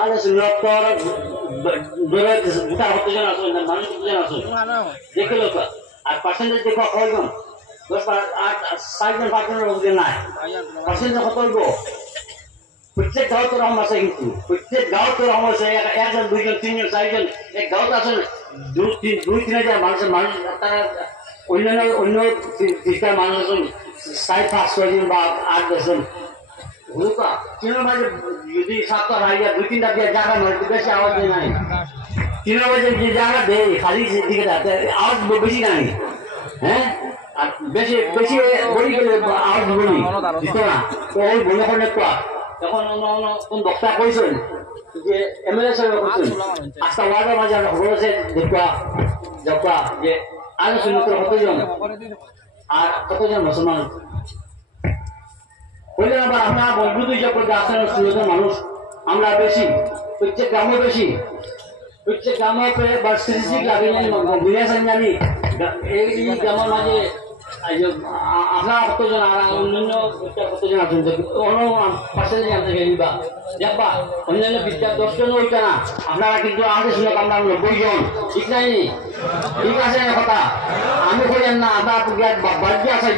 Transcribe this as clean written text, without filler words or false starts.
আরে সুলতর দূরে গোটা কতজন আছে মানুষ কতজন আছে দেখে লোক আর পার্সেন্টেজ দেখো কয়জন 10 8 6জন 5জনের মধ্যে নাই পার্সেন্টেজ কত হইব প্রত্যেক গাঁও তো রকম আছে কিন্তু প্রত্যেক গাঁও তো রকম আছে একজন দুইজন তিনজন চারজন এক গাঁও আছে দুই তিন হাজার মানুষ তারা অন্য তিনটা মানুষ আছেন 4-5-6জন বা 8-10জন বুঝা তিনের মাঝে যদি 7টা ভাইয়া দুই তিনটা দিয়ে জায়গা নয় বেশি আওয়াজ দেয় নাই তিনের মাঝে যে জায়গা দেয় খালি দিকে আওয়াজ বেশি নাই হ্যাঁ আর বেশি বেশি বলি গেলে আওয়াজ বলি দিত না তো ওই বলে করলে তো তখন কোন বক্তা কইছেন যে এমএলএ সাহেব কইছেন আজকে ওয়ার্ডের মাঝে আমরা খবর আছে দেখবা যে আলো সুন্নত কতজন আর কতজন মুসলমান বললেন আবার আমরা বন্ধু দুইজন করে আসেন সুন্নত মানুষ আমরা বেশি প্রত্যেক গ্রামে বেশি প্রত্যেক গ্রামে বা স্ত্রী লাগে বুঝেছেন জানি এই গ্রামের মাঝে আপনারা কতজন আর অন্যান্য কতজন আছেন অন্য পার্সেন্টেজ আনতে গেলিবা দেখবা অন্যান্য বিদ্যা 10জন ওইটা না আপনারা কিন্তু আমাদের শুনে আমরা 90 জন ঠিক নাই ঠিক আছে কথা আমি করেন না আপনার বাড়ি আছে